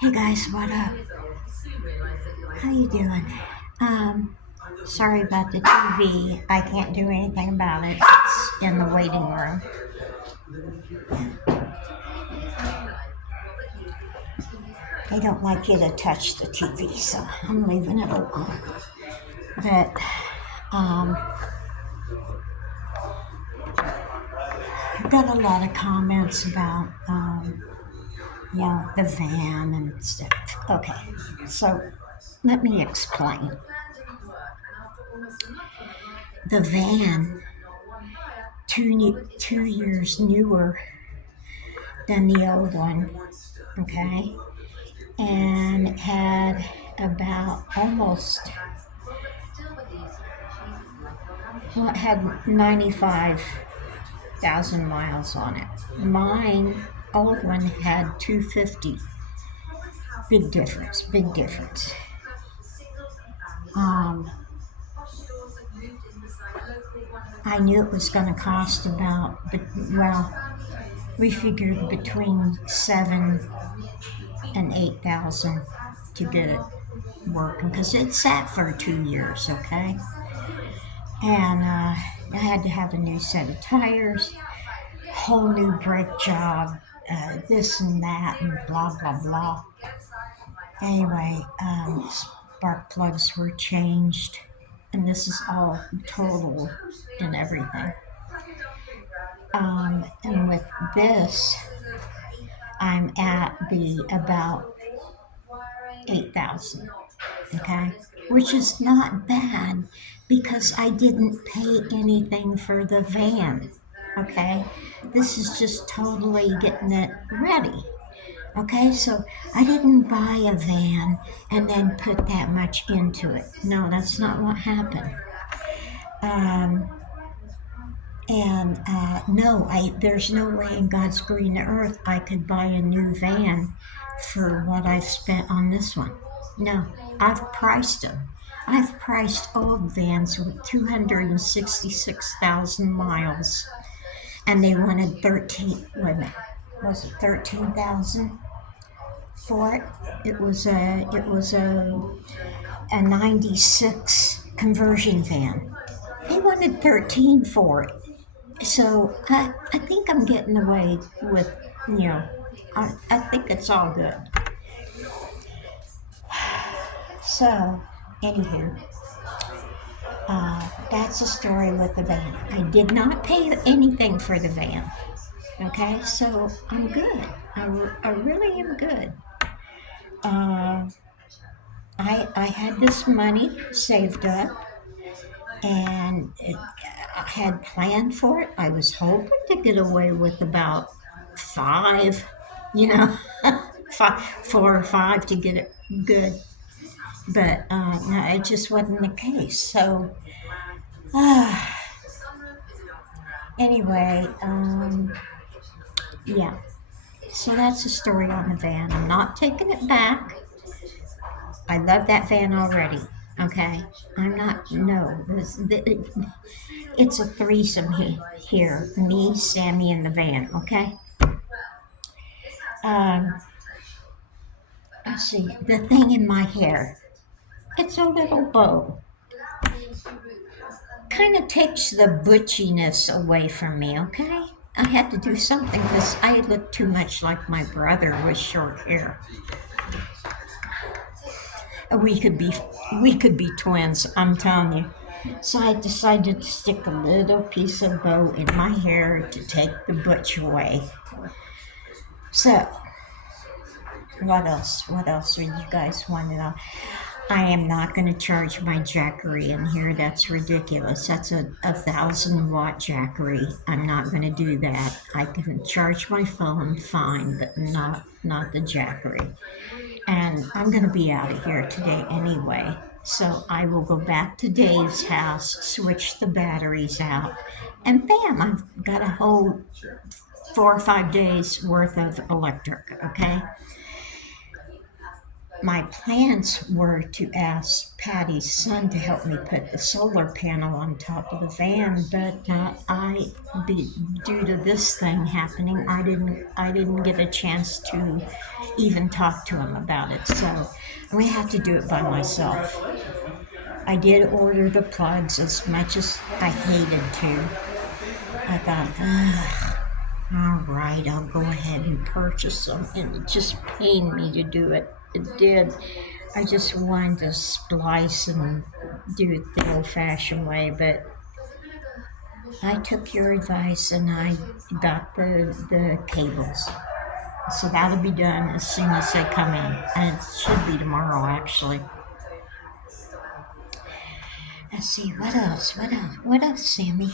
Hey guys, what up? How you doing? Um, Sorry about the TV. I can't do anything about it. It's in the waiting room. They don't like you to touch the TV, so I'm leaving it open. But um, I've got a lot of comments about the van and stuff. Okay, so let me explain. The van, 2 years newer than the old one, okay, and had about almost, well, it had 95,000 miles on it. Mine, old one, had 250. Big difference, big difference. Um, I knew it was going to cost about, well, we figured between 7 and 8,000 to get it working because it sat for 2 years, okay? And I had to have a new set of tires, whole new brake job, this and that, and blah, blah, blah. Anyway, spark plugs were changed, and this is all total and everything. And with this, I'm at the about 8,000, okay? Which is not bad because I didn't pay anything for the van, okay? This is just totally getting it ready, okay? So I didn't buy a van and then put that much into it. No, that's not what happened. Um, and no, there's no way in God's green earth I could buy a new van for what I've spent on this one. No, I've priced them. I've priced old vans with 266,000 miles, and they wanted 13. Wait a minute, was it 13,000 for it? It was a '96 conversion van. They wanted 13 for it. So I think I'm getting away with, you know, I think it's all good. So, anywho, that's a story with the van. I did not pay anything for the van. Okay, so I'm good. I really am good. Uh, I had this money saved up and I had planned for it. I was hoping to get away with about five, you know, five, 4 or 5 to get it good. But no, it just wasn't the case. So uh, anyway, yeah. So that's the story on the van. I'm not taking it back. I love that van already. Okay, I'm not. No, it's a threesome here. Me, Sammy, and the van. Okay. Um, let's see. The thing in my hair. It's a little bow. Kind of takes the butchiness away from me. Okay. I had to do something because I looked too much like my brother with short hair. We could be twins. I'm telling you. So I decided to stick a little piece of bow in my hair to take the butch away. So, what else? What else would you guys want to know? I am not going to charge my jackery in here. That's ridiculous. That's a 1,000 watt jackery. I'm not going to do that. I can charge my phone, fine, but not the jackery. And I'm going to be out of here today anyway. So I will go back to Dave's house, switch the batteries out, and bam, I've got a whole 4 or 5 days worth of electric, okay? my plans were to ask Patty's son to help me put the solar panel on top of the van, but due to this thing happening, I didn't get a chance to even talk to him about it. So we have to do it by myself. I did order the plugs as much as I hated to. I thought, all right, I'll go ahead and purchase them. And it just pained me to do it. It did. I just wanted to splice and do it the old fashioned way, but I took your advice and I got the cables. So that'll be done as soon as they come in. And it should be tomorrow, actually. Let's see, what else? What else? What else, Sammy?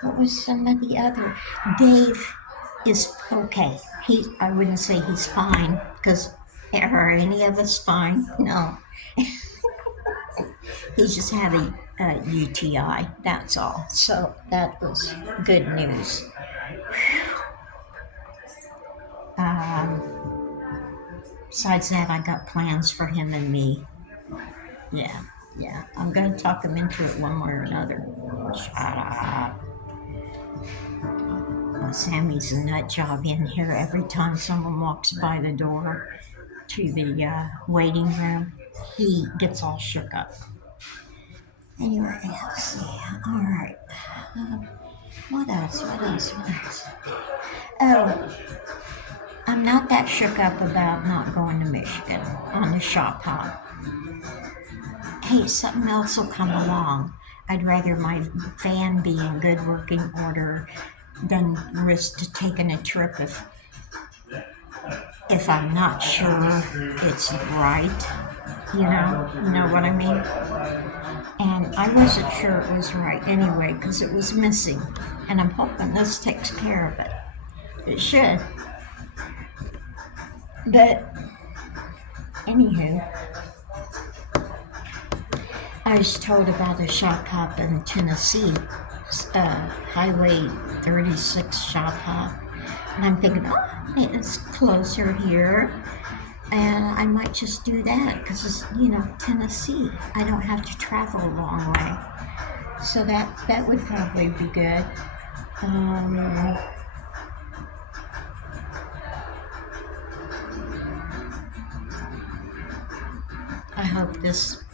What was some of the other? Dave is okay. I wouldn't say he's fine because are any of us fine? No. He just had a UTI. That's all. So that was good news. Um, Besides that, I got plans for him and me. Yeah, yeah. I'm gonna talk him into it one way or another. Shut up. Sammy's a nut job in here every time someone walks by the door to the waiting room. He gets all shook up. Anyway, let's see. All right. What else? What else? What else? Oh, I'm not that shook up about not going to Michigan on the shop hop. Hey, something else will come along. I'd rather my van be in good working order than risk taking a trip if I'm not sure it's right. You know what I mean? And I wasn't sure it was right anyway because it was missing. And I'm hoping this takes care of it. It should. But, anywho, I was told about a shop hop in Tennessee, Highway 36 shop hop. And I'm thinking, oh, it's closer here. And I might just do that because it's, Tennessee. I don't have to travel a long way. So that would probably be good.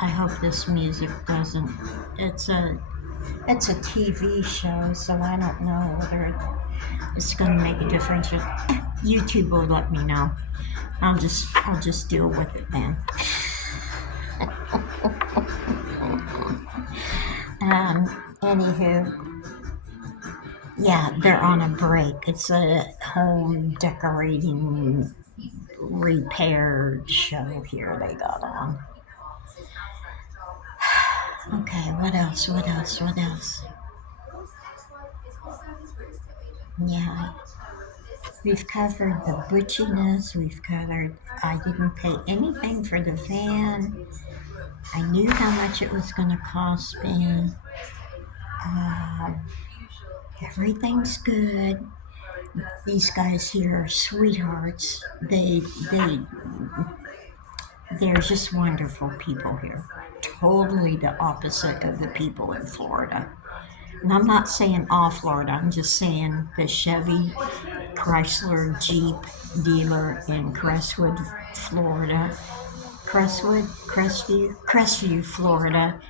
I hope this music doesn't. It's a TV show, so I don't know whether it's going to make a difference. YouTube will let me know. I'll just deal with it then. Anywho, yeah, they're on a break. It's a home decorating repair show here they got on. Okay, what else? What else? What else? Yeah, we've covered the butchiness. We've covered. I didn't pay anything for the van. I knew how much it was going to cost me. Uh, Everything's good. These guys here are sweethearts. They're just wonderful people here. Totally the opposite of the people in Florida. And I'm not saying all Florida, I'm just saying the Chevy Chrysler Jeep dealer in Crestwood, Florida. Crestview, Florida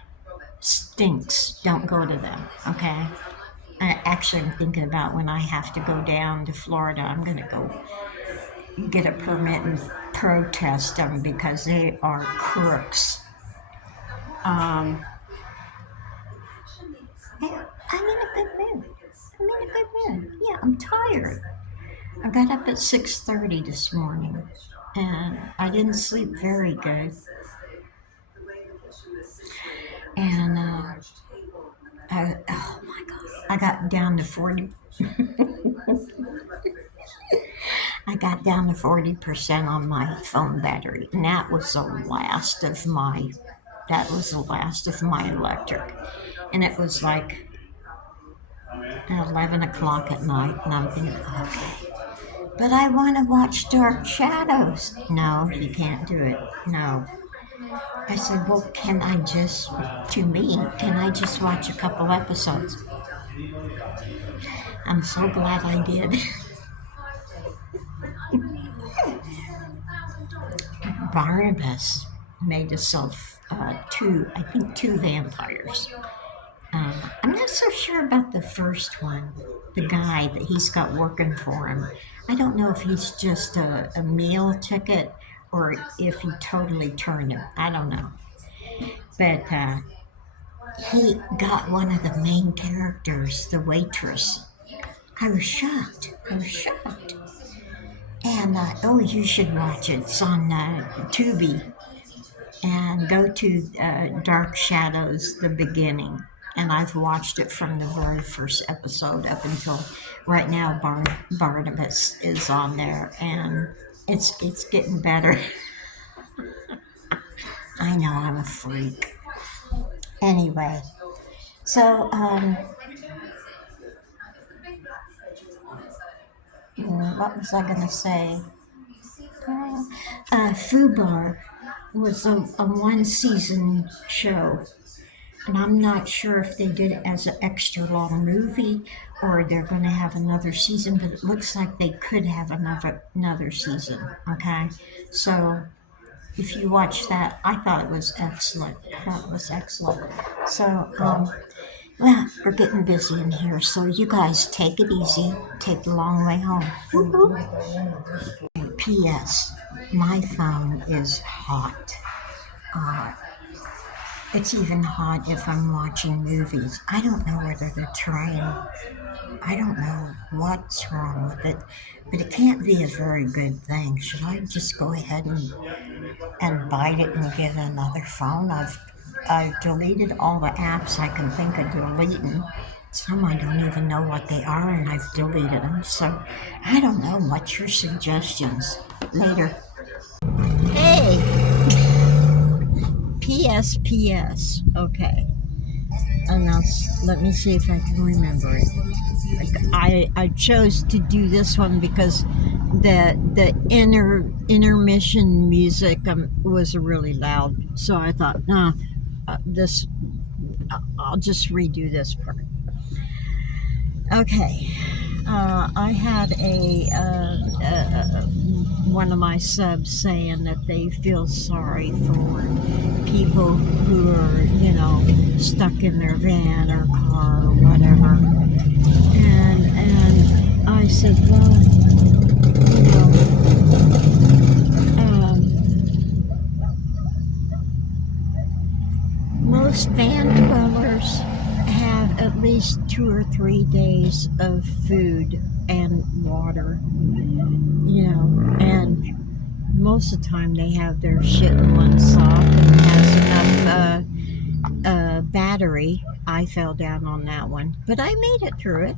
stinks. Don't go to them, okay? I'm thinking about when I have to go down to Florida, I'm going to go get a permit and protest them because they are crooks. Yeah, I'm in a good mood. Yeah, I'm tired. I got up at 6:30 this morning, and I didn't sleep very good. And oh my god, I got down to 40. I got down to 40% on my phone battery, and that was the last of my. That was the last of my electric, and it was like 11 o'clock at night, and I'm thinking, okay, But I want to watch Dark Shadows. No, you can't do it. No. I said, well, to me, can I just watch a couple episodes? I'm so glad I did. Barnabas made himself I think two vampires. I'm not so sure about the first one, the guy that he's got working for him. I don't know if he's just a meal ticket or if he totally turned him. I don't know. But he got one of the main characters, the waitress. I was shocked. I was shocked. And oh, you should watch it. It's on Tubi. And go to Dark Shadows, the beginning. And I've watched it from the very first episode up until right now. Barnabas is on there, and it's getting better. I know I'm a freak. Anyway, so what was I gonna say? Fubar was a one season show, and I'm not sure if they did it as an extra long movie or they're going to have another season, but it looks like they could have another season. Okay, so if you watch that, I thought it was excellent. I thought it was excellent. So, well, we're getting busy in here, so you guys take it easy. Take the long way home. P.S. My phone is hot. Uh, It's even hot if I'm watching movies. I don't know whether they're trying, I don't know what's wrong with it, but it can't be a very good thing. Should I just go ahead and bite it and get another phone? I've deleted all the apps I can think of deleting. Some I don't even know what they are, and I've deleted them. So I don't know. What's your suggestions? Later. Hey! PSPS. Okay. And now let me see if I can remember it. I chose to do this one because the intermission music was really loud. So I thought, nah, this I'll just redo this part. Okay. I had one of my subs saying that they feel sorry for people who are, stuck in their van or car or whatever. And I said, well, most van dwellers have at least 2 or 3 days of food and water, and most of the time they have their shit in one sock and has enough battery. I fell down on that one, but I made it through it.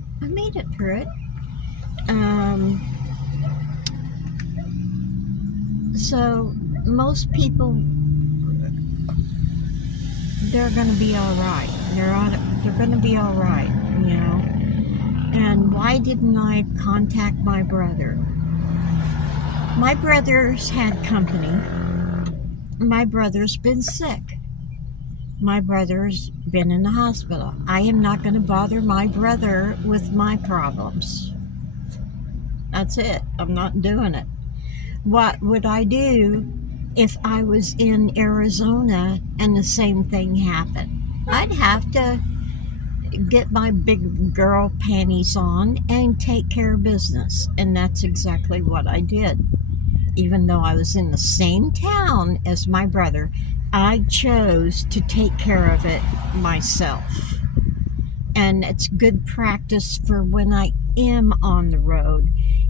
So most people, they're going to be all right. They're going to be all right, And why didn't I contact my brother? My brother's had company. My brother's been sick. My brother's been in the hospital. I am not going to bother my brother with my problems. That's it. I'm not doing it. What would I do if I was in Arizona and the same thing happened? I'd have to get my big girl panties on and take care of business. And that's exactly what I did. Even though I was in the same town as my brother, I chose to take care of it myself. And it's good practice for when I am on the road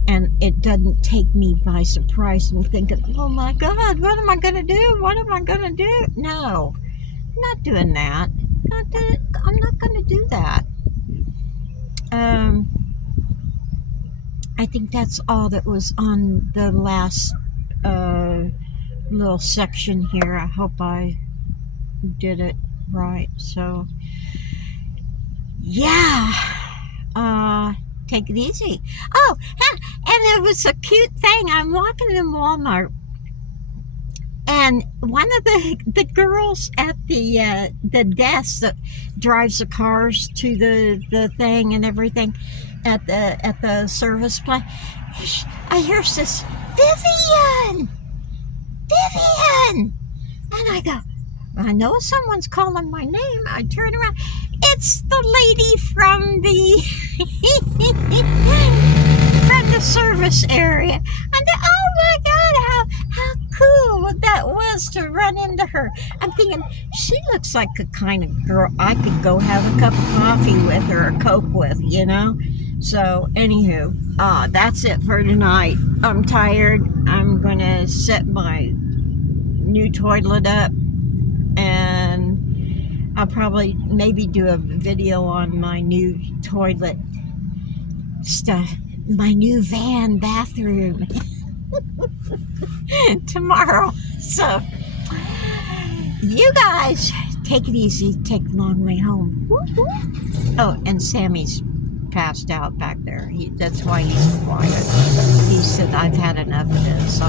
and it doesn't take me by surprise and thinking, oh my God, what am I going to do? No, I'm not doing that. I'm not going to do that. I think that's all that was on the last little section here. I hope I did it right. So, yeah. Take it easy. Oh, and it was a cute thing. I'm walking in Walmart, and one of the girls at the desk that drives the cars to the thing and everything at the service place, I hear this, Vivian, Vivian, and I go, I know someone's calling my name. I turn around. It's the lady from the from the service area. And oh my God, how cool that was to run into her. I'm thinking she looks like the kind of girl I could go have a cup of coffee with or a Coke with, you know. So anywho, that's it for tonight. I'm tired. I'm gonna set my new toilet up, and I'll probably maybe do a video on my new toilet stuff, my new van bathroom tomorrow. So you guys take it easy, take the long way home. Oh, and Sammy's passed out back there. That's why he's quiet. He said, I've had enough of this.